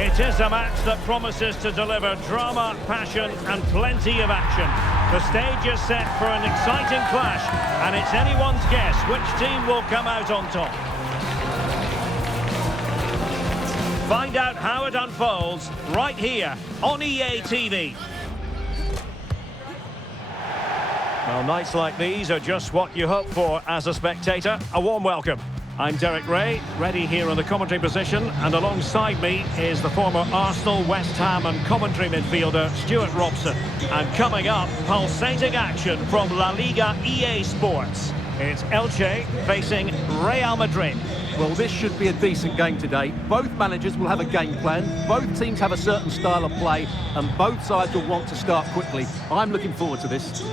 It is a match that promises to deliver drama, passion and plenty of action. The stage is set for an exciting clash, and it's anyone's guess which team will come out on top. Find out how it unfolds right here on EA TV. Well, nights like these are just what you hope for as a spectator. A warm welcome. I'm Derek Ray, ready here in the commentary position, and alongside me is the former Arsenal, West Ham and commentary midfielder Stuart Robson. And coming up, pulsating action from La Liga EA Sports. It's Elche facing Real Madrid. Well, this should be a decent game today. Both managers will have a game plan, both teams have a certain style of play, and both sides will want to start quickly. I'm looking forward to this.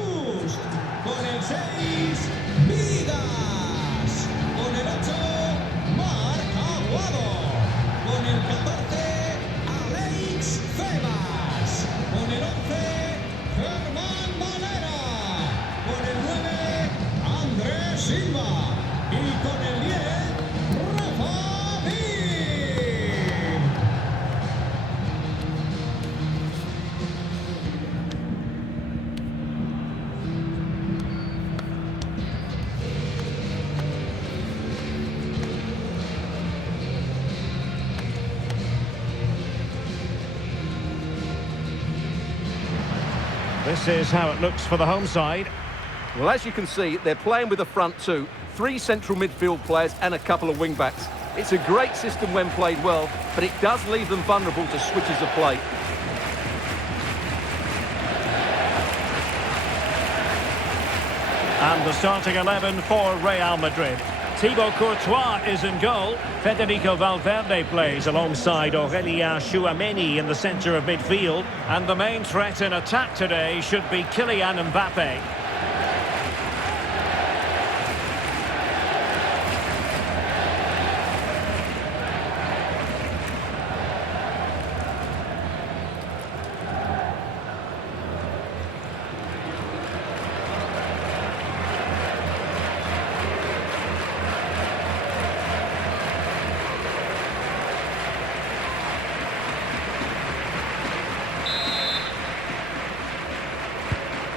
This is how it looks for the home side. Well, as you can see, they're playing with the front two, 3 central midfield players and a couple of wing-backs. It's a great system when played well, but it does leave them vulnerable to switches of play. And the starting 11 for Real Madrid. Thibaut Courtois is in goal. Federico Valverde plays alongside Aurélien Tchouameni in the centre of midfield. And the main threat in attack today should be Kylian Mbappe.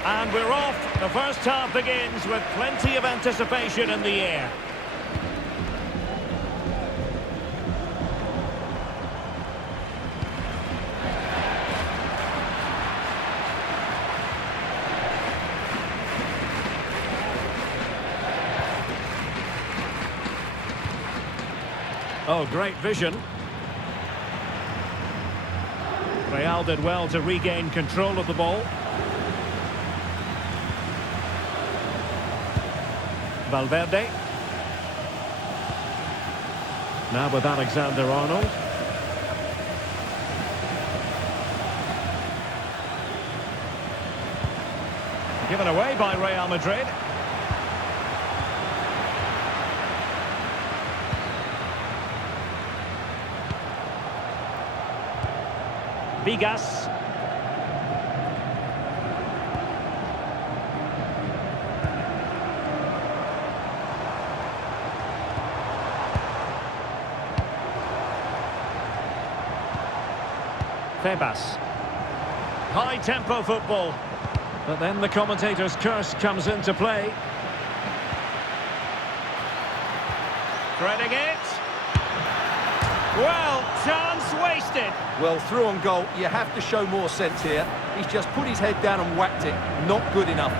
And we're off. The first half begins with plenty of anticipation in the air. Oh, great vision. Real did well to regain control of the ball. Valverde. Now with Alexander-Arnold. Given away by Real Madrid. Vigas. Febas. High-tempo football. But then the commentator's curse comes into play. Threading it. Well, chance wasted. Well, through on goal, you have to show more sense here. He's just put his head down and whacked it. Not good enough.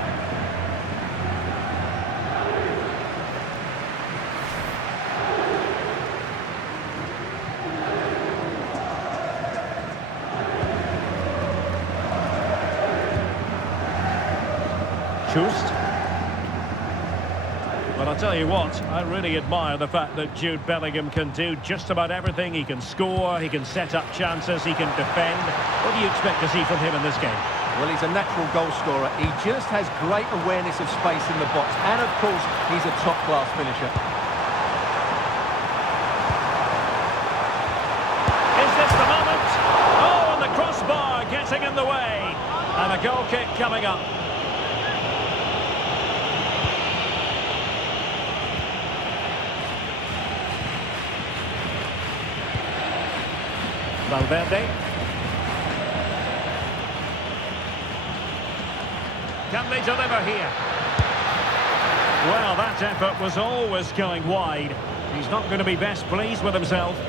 But I'll tell you what, I really admire the fact that Jude Bellingham can do just about everything. He can score, he can set up chances, he can defend. What do you expect to see from him in this game? Well, he's a natural goal scorer. He just has great awareness of space in the box. And, of course, he's a top-class finisher. Is this the moment? Oh, and the crossbar getting in the way. And a goal kick coming up. Valverde. Can they deliver here? Well, that effort was always going wide. He's not going to be best pleased with himself.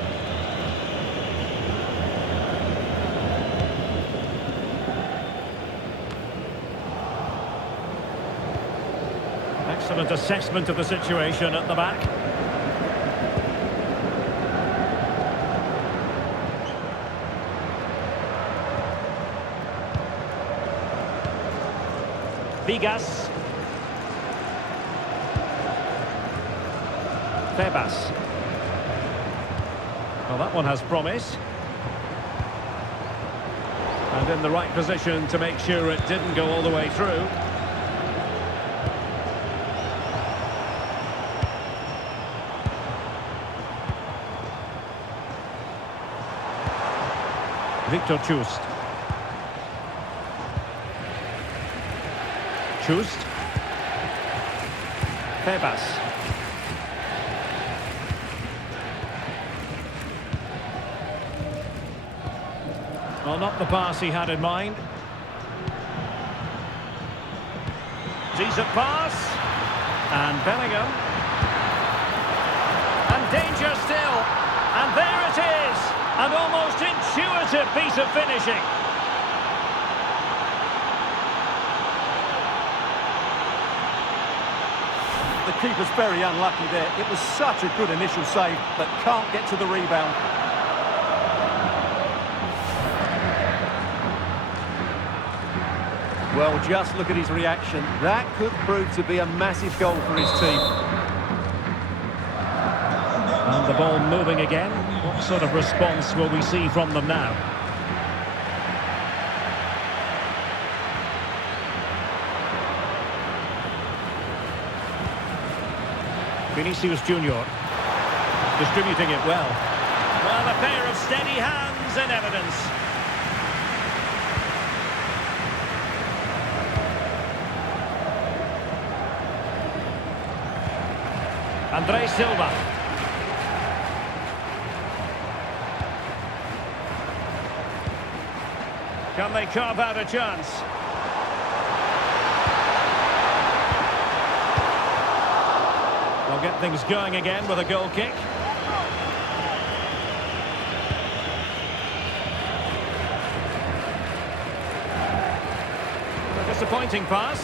Excellent assessment of the situation at the back. Vigas. Tebas. Well, that one has promise. And in the right position to make sure it didn't go all the way through. Victor Chust. Chust. Tebas. Well, not the pass he had in mind. Decent pass. And Bellingham. And danger still. And there it is. An almost intuitive piece of finishing. The keeper's very unlucky there. It was such a good initial save, but can't get to the rebound. Well, just look at his reaction. That could prove to be a massive goal for his team. And the ball moving again. What sort of response will we see from them now? Vinicius Junior distributing it well. Well, a pair of steady hands in evidence. Andre Silva. Can they carve out a chance? They'll get things going again with a goal kick. A disappointing pass.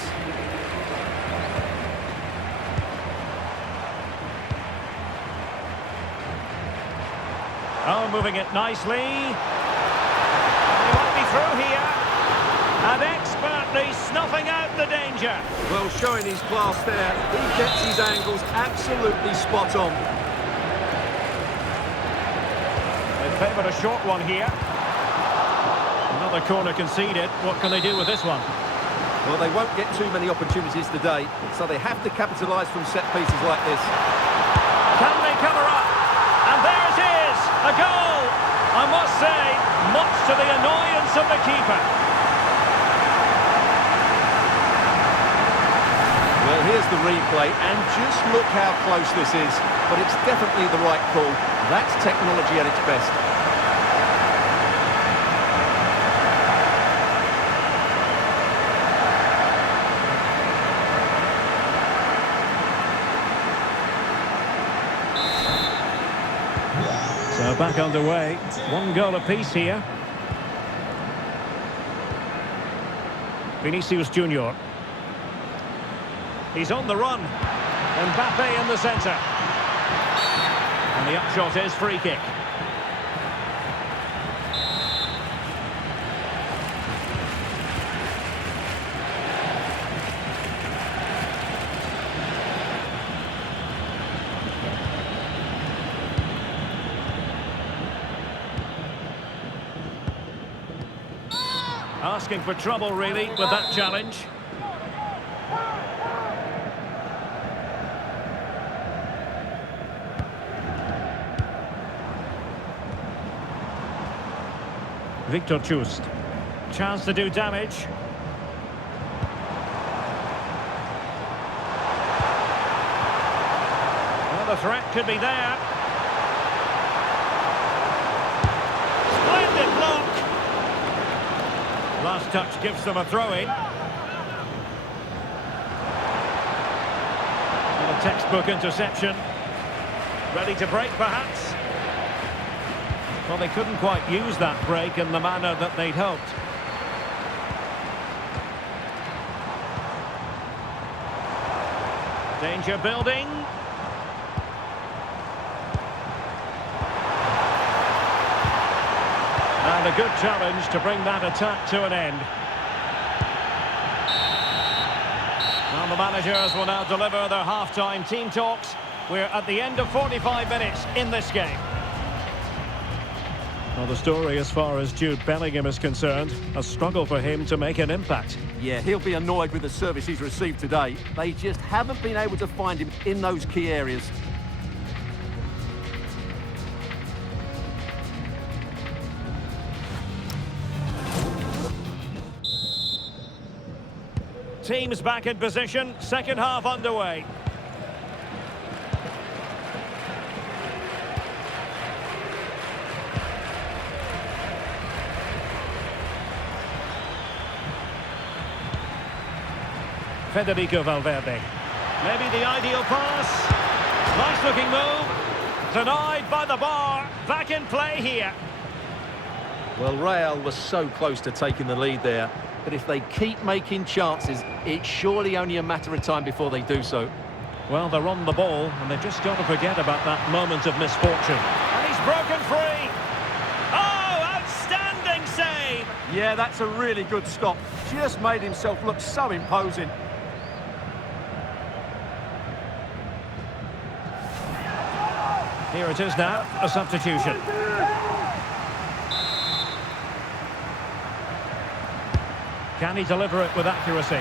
Oh, moving it nicely. He might be through here. And expertly snuffing out the danger. Well, showing his class there. He gets his angles absolutely spot on. They favoured a short one here. Another corner conceded. What can they do with this one? Well, they won't get too many opportunities today, so they have to capitalise from set pieces like this. Can they cover up? And there it is! A goal! I must say, much to the annoyance of the keeper. Well, here's the replay, and just look how close this is. But it's definitely the right call. That's technology at its best. So back underway. One goal apiece here. Vinicius Junior. He's on the run. Mbappe in the centre. And the upshot is free kick. Asking for trouble, really, with that challenge. Victor Chust. Chance to do damage. Well, the threat could be there. Splendid Last touch gives them a throw-in. And a textbook interception. Ready to break, perhaps? Well, they couldn't quite use that break in the manner that they'd hoped. Danger building. And a good challenge to bring that attack to an end. And the managers will now deliver their half-time team talks. We're at the end of 45 minutes in this game. Well, the story as far as Jude Bellingham is concerned, a struggle for him to make an impact. Yeah, he'll be annoyed with the service he's received today. They just haven't been able to find him in those key areas. Teams back in position, second half underway. Federico Valverde. Maybe the ideal pass. Nice looking move. Denied by the bar. Back in play here. Well, Real was so close to taking the lead there. But if they keep making chances, it's surely only a matter of time before they do so. Well, they're on the ball, and they've just got to forget about that moment of misfortune. And he's broken free. Oh, outstanding save! Yeah, that's a really good stop. Just made himself look so imposing. Here it is now, a substitution. Can he deliver it with accuracy?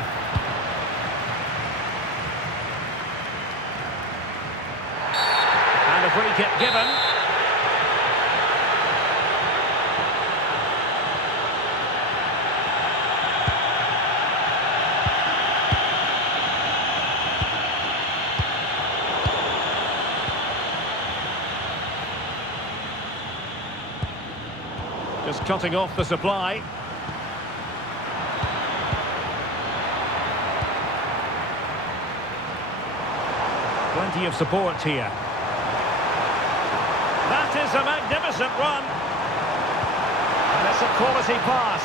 And a free kick given. Just cutting off the supply. Plenty of support here. That is a magnificent run. And it's a quality pass.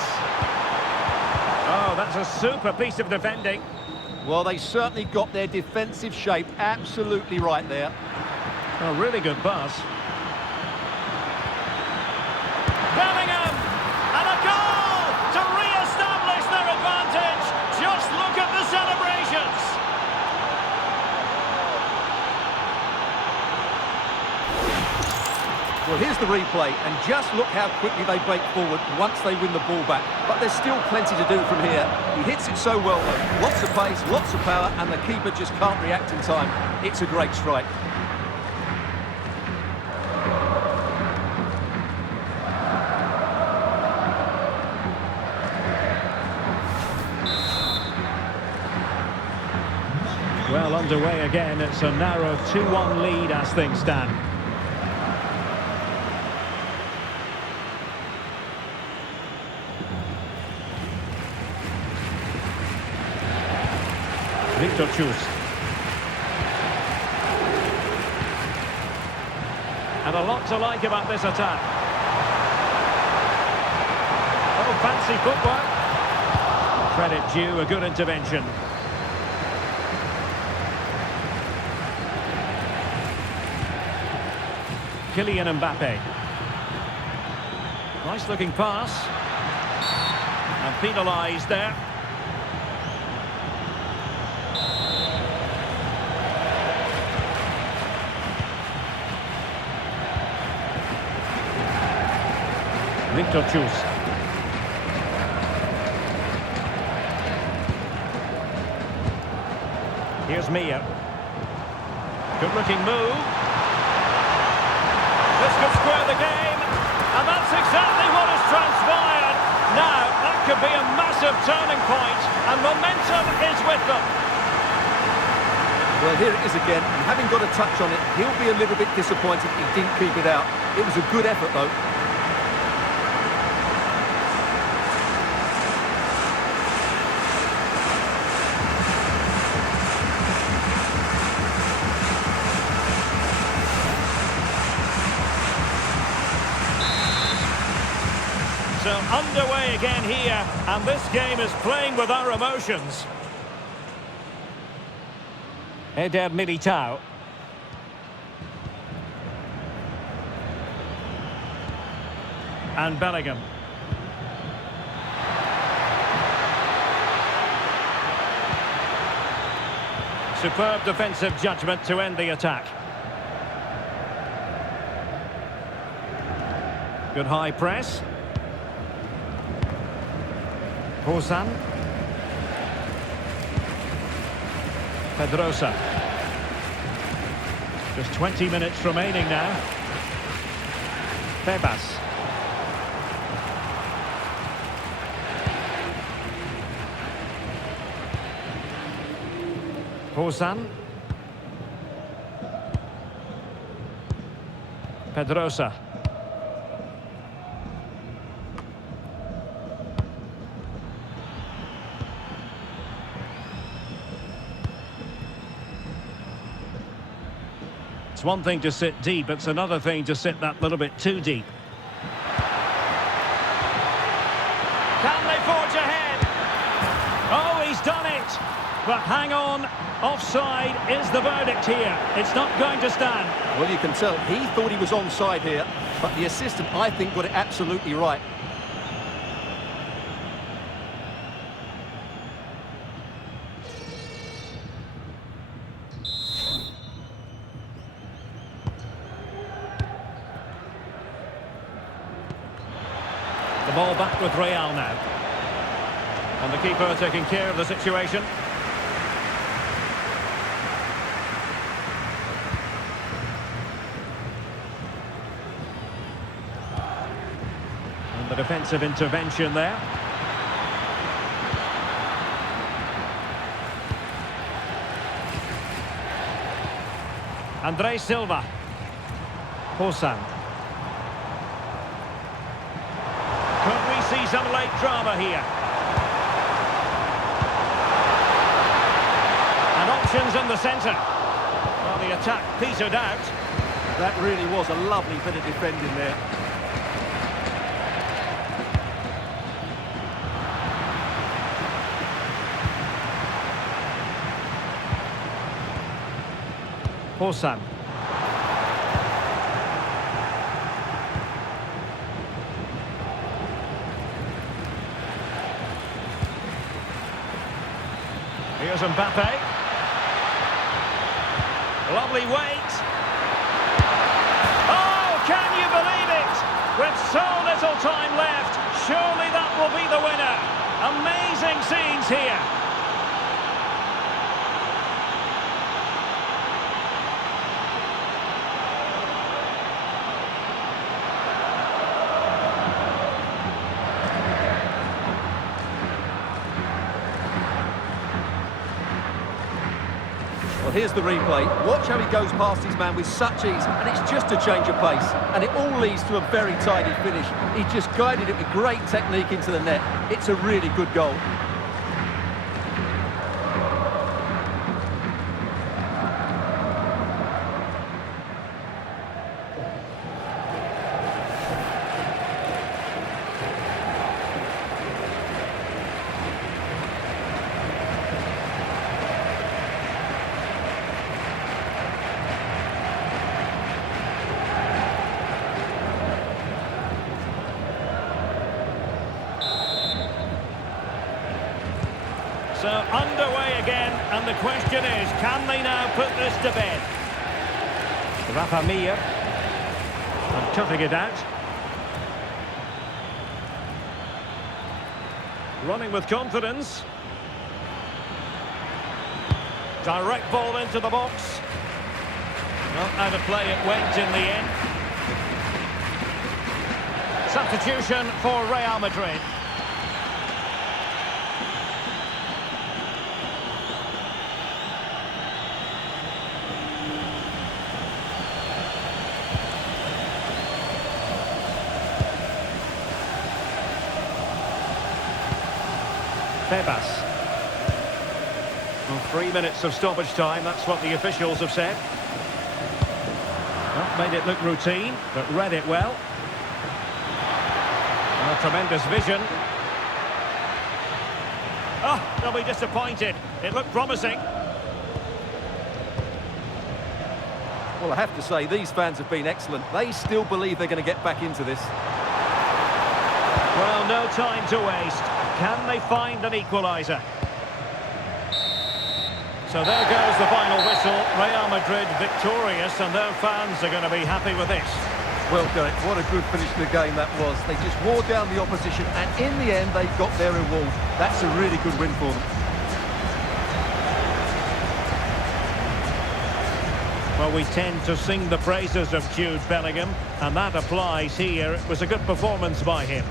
Oh, that's a super piece of defending. Well, they certainly got their defensive shape absolutely right there. A really good pass. Bellingham! And a goal to re-establish their advantage. Just look at the celebrations. Well, here's the replay, and just look how quickly they break forward once they win the ball back. But there's still plenty to do from here. He hits it so well, though. Lots of pace, lots of power, and the keeper just can't react in time. It's a great strike. Well, underway again. It's a narrow 2-1 lead as things stand. Victor Chus. And a lot to like about this attack. Oh, fancy footwork. Credit due, a good intervention. Kylian Mbappe. Nice looking pass. And penalised there. Victor Chus. Here's Mia. Good looking move. This could square the game. And that's exactly what has transpired. Now, that could be a massive turning point. And momentum is with them. Well, here it is again. And having got a touch on it, he'll be a little bit disappointed he didn't keep it out. It was a good effort, though. So underway again here, and this game is playing with our emotions. Eder Militao. And Bellingham. Superb defensive judgment to end the attack. Good high press. Hosan. Pedrosa. Just 20 minutes remaining now. Tebas. Hosan. Pedrosa. It's one thing to sit deep, it's another thing to sit that little bit too deep. Can they forge ahead? Oh, he's done it! But hang on, offside is the verdict here. It's not going to stand. Well, you can tell he thought he was onside here, but the assistant, I think, got it absolutely right. The ball back with Real now. And the keeper taking care of the situation. And the defensive intervention there. Andre Silva. Hosan. Could we see some late drama here? And options in the centre. Well, the attack petered out. That really was a lovely bit of defending there. Hosan. Here's Mbappe. Lovely weight. Oh, can you believe it? With so little time left, surely that will be the winner. Amazing scenes here. Well, here's the replay. Watch how he goes past his man with such ease, and it's just a change of pace. And it all leads to a very tidy finish. He just guided it with great technique into the net. It's a really good goal. So underway again, and the question is, can they now put this to bed? Rafa Mir, and toughing it out. Running with confidence. Direct ball into the box. Not out of play it went in the end. Substitution for Real Madrid. Tebas. Well, 3 minutes of stoppage time, that's what the officials have said. Not made it look routine, but read it well. Well, Tremendous vision. Oh, they'll be disappointed. It looked promising. Well, I have to say, these fans have been excellent. They still believe they're going to get back into this. Well, no time to waste. Can they find an equaliser? So there goes the final whistle. Real Madrid victorious, and their fans are going to be happy with this. Well, Derek, what a good finish to the game that was. They just wore down the opposition, and in the end, they got their reward. That's a really good win for them. Well, we tend to sing the praises of Jude Bellingham, and that applies here. It was a good performance by him.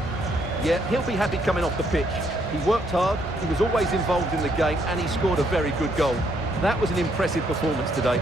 Yeah, he'll be happy coming off the pitch. He worked hard, he was always involved in the game, and he scored a very good goal. That was an impressive performance today.